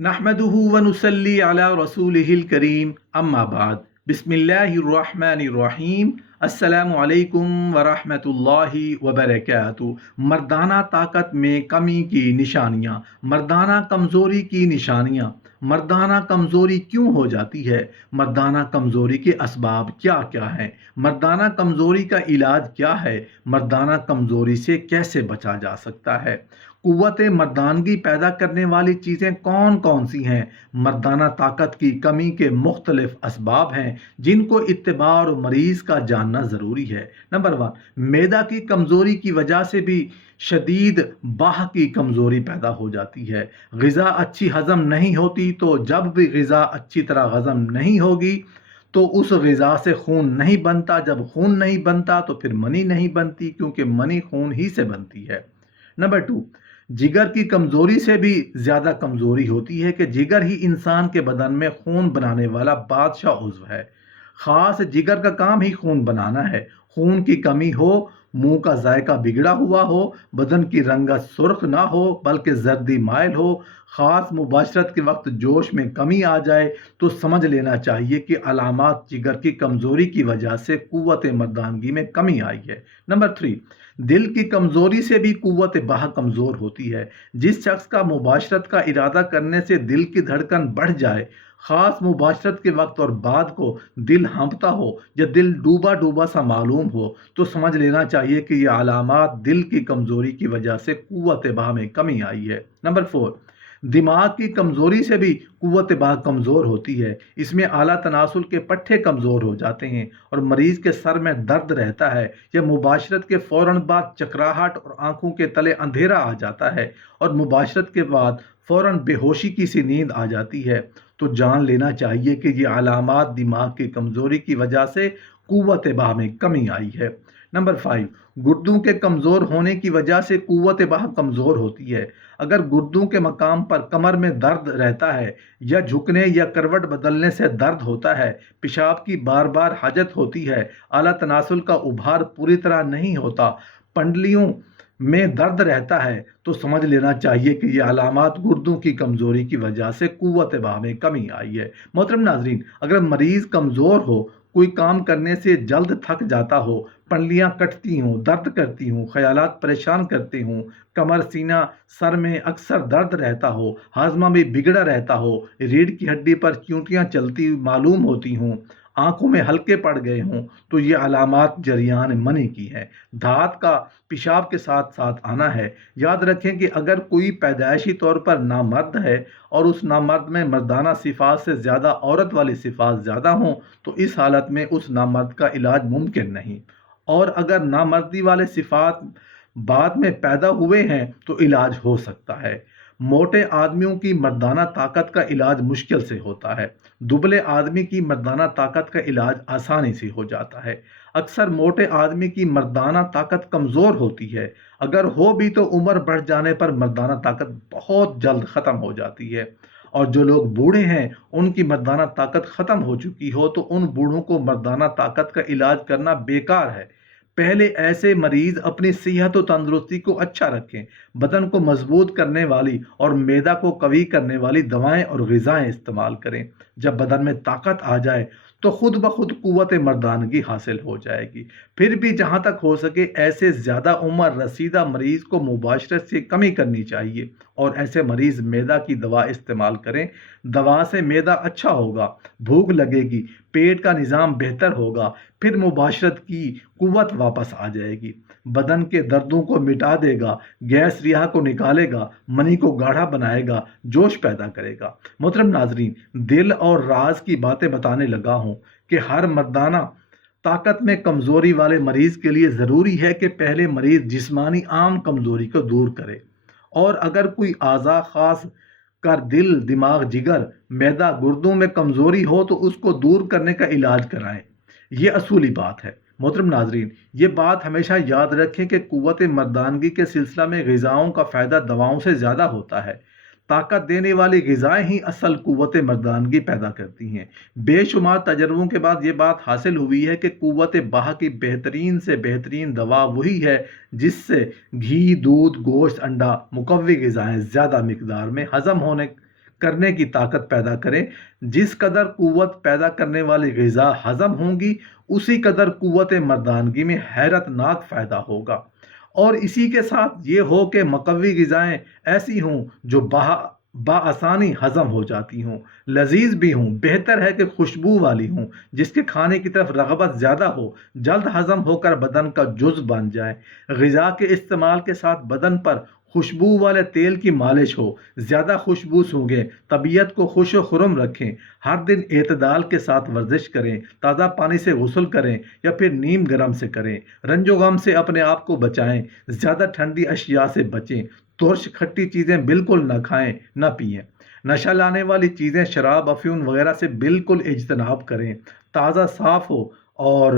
नहमदुहु व नुसल्ली अला रसूलिहिल करीम अम्मा बाद बिस्मिल्लाहिर रहमानिर रहीम अस्सलामु अलैकुम व रहमतुल्लाहि व बरकातुहू। मर्दाना ताकत में कमी की निशानियाँ, मर्दाना कमज़ोरी की निशानियाँ। मर्दाना कमज़ोरी क्यों हो जाती है? मर्दाना कमज़ोरी के असबाब क्या क्या हैं? मर्दाना कमज़ोरी का इलाज क्या है? मर्दाना कमज़ोरी से कैसे बचा जा सकता है? क़ुव्वत मर्दानगी पैदा करने वाली चीज़ें कौन कौन सी हैं? मर्दाना ताकत की कमी के मुख्तलिफ असबाब हैं जिनको इत्तिबा और मरीज़ का जानना ज़रूरी है। नंबर 1, मैदा की कमज़ोरी की वजह से भी शदीद बाह की कमज़ोरी पैदा हो जाती है। ग़िज़ा अच्छी हज़म नहीं होती, तो जब भी ग़िज़ा अच्छी तरह हज़म नहीं होगी तो उस ग़िज़ा से खून नहीं बनता। जब खून नहीं बनता तो फिर मनी नहीं बनती, क्योंकि मनी खून ही से बनती है। नंबर 2, जिगर की कमज़ोरी से भी ज़्यादा कमज़ोरी होती है कि जिगर ही इंसान के बदन में खून बनाने वाला बादशाह उज़्व है। ख़ास जिगर का काम ही खून बनाना है। खून की कमी हो, मुंह का जायका बिगड़ा हुआ हो, बदन की रंगत सुर्ख ना हो बल्कि जर्दी माइल हो, ख़ास मुबाशरत के वक्त जोश में कमी आ जाए, तो समझ लेना चाहिए कि अलामात जिगर की कमज़ोरी की वजह से क़ुव्वत मर्दानगी में कमी आई है। नंबर 3, दिल की कमज़ोरी से भी क़ुव्वत बाह कमज़ोर होती है। जिस शख्स का मुबाशरत का इरादा करने से दिल की धड़कन बढ़ जाए, ख़ास मुबाशरत के वक्त और बाद को दिल हाँफता हो या दिल डूबा डूबा सा मालूम हो, तो समझ लेना चाहिए कि ये अलामात दिल की कमज़ोरी की वजह से क़ुव्वत बाह में कमी आई है। नंबर 4, दिमाग की कमज़ोरी से भी क़ुव्वत बाह कमज़ोर होती है। इसमें आला तनासुल के पट्टे कमज़ोर हो जाते हैं और मरीज़ के सर में दर्द रहता है, या मुबाशरत के फ़ौरन बाद चकराहट और आंखों के तले अंधेरा आ जाता है, और मुबाशरत के बाद फ़ौरन बेहोशी की सी नींद आ जाती है। तो जान लेना चाहिए कि ये अलामात दिमाग की कमज़ोरी की वजह से क़ुव्वत बाह में कमी आई है। नंबर 5, गुर्दों के कमज़ोर होने की वजह से क़ुव्वत बाह कमज़ोर होती है। अगर गुर्दों के मकाम पर कमर में दर्द रहता है, या झुकने या करवट बदलने से दर्द होता है, पेशाब की बार बार हाजत होती है, आला तनासुल का उभार पूरी तरह नहीं होता, पंडलियों में दर्द रहता है, तो समझ लेना चाहिए कि ये अलामात गुर्दों की कमज़ोरी की वजह से क़ुव्वत बाह में कमी आई है। मोहतरम नाज़रीन, अगर मरीज़ कमज़ोर हो, कोई काम करने से जल्द थक जाता हो, पंडलियाँ कटती हों, दर्द करती हों, ख्यालात परेशान करते हों, कमर सीना सर में अक्सर दर्द रहता हो, हाजमा भी बिगड़ा रहता हो, रीढ़ की हड्डी पर चींटियाँ चलती मालूम होती हों, आंखों में हल्के पड़ गए हों, तो ये अलामात जरियान मनी की है। धात का पेशाब के साथ साथ आना है। याद रखें कि अगर कोई पैदाइशी तौर पर नामर्द है और उस नामर्द में मर्दाना सिफात से ज़्यादा औरत वाली सिफात ज़्यादा हों, तो इस हालत में उस नामर्द का इलाज मुमकिन नहीं। और अगर नामर्दी वाले सिफात बाद में पैदा हुए हैं तो इलाज हो सकता है। मोटे आदमियों की मर्दाना ताकत का इलाज मुश्किल से होता है। दुबले आदमी की मर्दाना ताकत का इलाज आसानी से हो जाता है। अक्सर मोटे आदमी की मर्दाना ताकत कमज़ोर होती है। अगर हो भी तो उम्र बढ़ जाने पर मर्दाना ताकत बहुत जल्द ख़त्म हो जाती है। और जो लोग बूढ़े हैं, उनकी मर्दाना ताकत ख़त्म हो चुकी हो, तो उन बूढ़ों को मर्दाना ताकत का इलाज करना बेकार है। पहले ऐसे मरीज अपनी सेहत और तंदुरुस्ती को अच्छा रखें, बदन को मजबूत करने वाली और मैदा को कवी करने वाली दवाएं और ग़िज़ाएं इस्तेमाल करें। जब बदन में ताकत आ जाए तो खुद ब खुद क़ुव्वत मर्दानगी हासिल हो जाएगी। फिर भी जहाँ तक हो सके ऐसे ज़्यादा उम्र रसीदा मरीज़ को मुबाशरत से कमी करनी चाहिए, और ऐसे मरीज़ मैदा की दवा इस्तेमाल करें। दवा से मैदा अच्छा होगा, भूख लगेगी, पेट का निज़ाम बेहतर होगा, फिर मुबाशरत की क़ुव्वत वापस आ जाएगी, बदन के दर्दों को मिटा देगा, गैस रिहा को निकालेगा, मनी को गाढ़ा बनाएगा, जोश पैदा करेगा। मोहतरम नाजरीन, दिल और राज की बातें बताने लगा हूँ कि हर मर्दाना ताकत में कमज़ोरी वाले मरीज़ के लिए ज़रूरी है कि पहले मरीज़ जिस्मानी आम कमज़ोरी को दूर करे, और अगर कोई आज़ा ख़ास कर दिल, दिमाग, जिगर, मैदा, गुर्दों में कमज़ोरी हो तो उसको दूर करने का इलाज कराएं। ये असूली बात है। मोहतरम नाजरीन, ये बात हमेशा याद रखें कि क़ुव्वत मर्दानगी के सिलसिला में ग़िज़ाओं का फ़ायदा दवाओं से ज़्यादा होता है। ताकत देने वाली ग़िज़ाएं ही असल क़ुव्वत मर्दानगी पैदा करती हैं। बेशुमार तजर्बों के बाद ये बात हासिल हुई है कि क़ुव्वत बाह की बेहतरीन से बेहतरीन दवा वही है जिससे घी, दूध, गोश्त, अंडा, मुकव्वी ग़िज़ाएं ज़्यादा मिकदार में हज़म होने کرنے کی طاقت پیدا کریں۔ جس قدر قوت پیدا کرنے والی غذا ہضم ہوں گی، اسی قدر قوت مردانگی میں حیرت ناک فائدہ ہوگا۔ اور اسی کے ساتھ یہ ہو کہ مقوی غذائیں ایسی ہوں جو بآسانی ہضم ہو جاتی ہوں، لذیذ بھی ہوں۔ بہتر ہے کہ خوشبو والی ہوں، جس کے کھانے کی طرف رغبت زیادہ ہو، جلد ہضم ہو کر بدن کا جز بن جائے۔ غذا کے استعمال کے ساتھ بدن پر خوشبو والے تیل کی مالش ہو، زیادہ خوشبو سونگھیں، طبیعت کو خوش و خرم رکھیں۔ ہر دن اعتدال کے ساتھ ورزش کریں، تازہ پانی سے غسل کریں یا پھر نیم گرم سے کریں۔ رنج و غم سے اپنے آپ کو بچائیں، زیادہ ٹھنڈی اشیاء سے بچیں۔ ترش کھٹی چیزیں بالکل نہ کھائیں نہ پئیں۔ نشہ لانے والی چیزیں، شراب، افیون وغیرہ سے بالکل اجتناب کریں۔ تازہ صاف ہو اور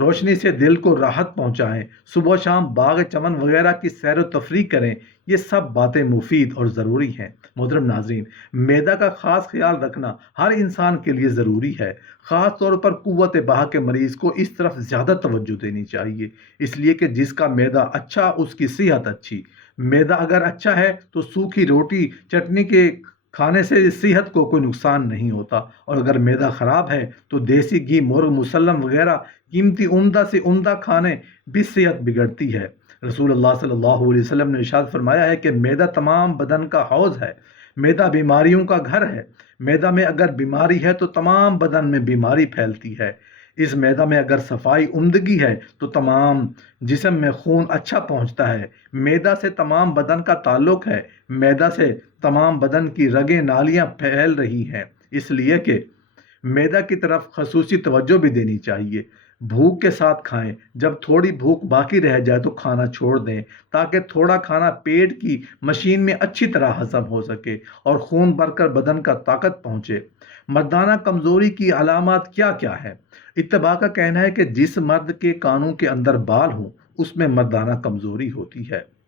روشنی سے دل کو راحت پہنچائیں۔ صبح و شام باغ چمن وغیرہ کی سیر و تفریح کریں۔ یہ سب باتیں مفید اور ضروری ہیں۔ محترم ناظرین، معدہ کا خاص خیال رکھنا ہر انسان کے لیے ضروری ہے۔ خاص طور پر قوت بہا کے مریض کو اس طرف زیادہ توجہ دینی چاہیے، اس لیے کہ جس کا معدہ اچھا اس کی صحت اچھی۔ معدہ اگر اچھا ہے تو سوکھی روٹی چٹنی کے کھانے سے صحت کو کوئی نقصان نہیں ہوتا، اور اگر معدہ خراب ہے تو دیسی گھی، مرغ مسلم وغیرہ قیمتی عمدہ سے عمدہ کھانے بھی صحت بگڑتی ہے۔ رسول اللہ صلی اللہ علیہ وسلم نے ارشاد فرمایا ہے کہ معدہ تمام بدن کا حوض ہے، معدہ بیماریوں کا گھر ہے۔ معدہ میں اگر بیماری ہے تو تمام بدن میں بیماری پھیلتی ہے۔ اس معدہ میں اگر صفائی عمدگی ہے تو تمام جسم میں خون اچھا پہنچتا ہے۔ معدہ سے تمام بدن کا تعلق ہے، معدہ سے تمام بدن کی رگیں نالیاں پھیل رہی ہیں، اس لیے کہ معدہ کی طرف خصوصی توجہ بھی دینی چاہیے۔ بھوک کے ساتھ کھائیں، جب تھوڑی بھوک باقی رہ جائے تو کھانا چھوڑ دیں، تاکہ تھوڑا کھانا پیٹ کی مشین میں اچھی طرح ہضم ہو سکے اور خون بڑھ کر بدن کا طاقت پہنچے۔ مردانہ کمزوری کی علامات کیا کیا ہے؟ اتباع کا کہنا ہے کہ جس مرد کے کانوں کے اندر بال ہوں اس میں مردانہ کمزوری ہوتی ہے۔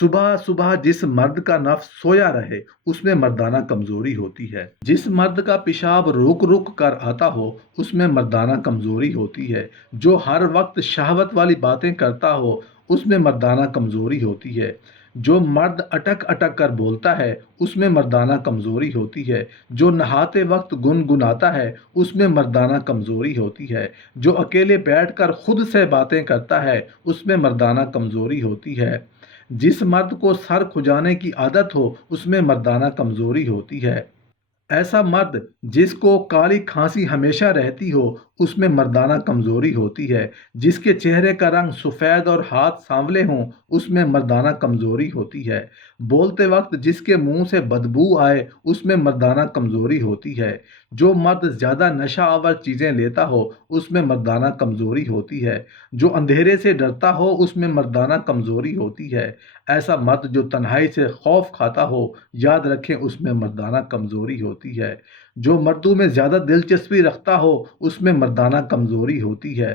صبح صبح جس مرد کا نفس سویا رہے اس میں مردانہ کمزوری ہوتی ہے۔ جس مرد کا پیشاب رک رک کر آتا ہو اس میں مردانہ کمزوری ہوتی ہے۔ جو ہر وقت شہوت والی باتیں کرتا ہو اس میں مردانہ کمزوری ہوتی ہے۔ جو مرد اٹک اٹک کر بولتا ہے اس میں مردانہ کمزوری ہوتی ہے۔ جو نہاتے وقت گنگناتا ہے اس میں مردانہ کمزوری ہوتی ہے۔ جو اکیلے بیٹھ کر خود سے باتیں کرتا ہے اس میں مردانہ کمزوری ہوتی ہے۔ جس مرد کو سر کھجانے کی عادت ہو اس میں مردانہ کمزوری ہوتی ہے۔ ایسا مرد جس کو کالی کھانسی ہمیشہ رہتی ہو اس میں مردانہ کمزوری ہوتی ہے۔ جس کے چہرے کا رنگ سفید اور ہاتھ سانولے ہوں اس میں مردانہ کمزوری ہوتی ہے۔ بولتے وقت جس کے منہ سے بدبو آئے اس میں مردانہ کمزوری ہوتی ہے۔ جو مرد زیادہ نشہ آور چیزیں لیتا ہو اس میں مردانہ کمزوری ہوتی ہے۔ جو اندھیرے سے ڈرتا ہو اس میں مردانہ کمزوری ہوتی ہے۔ ایسا مرد جو تنہائی سے خوف کھاتا ہو یاد رکھیں اس میں مردانہ کمزوری ہوتی ہے۔ جو مردوں میں زیادہ دلچسپی رکھتا ہو اس میں مردانہ کمزوری ہوتی ہے۔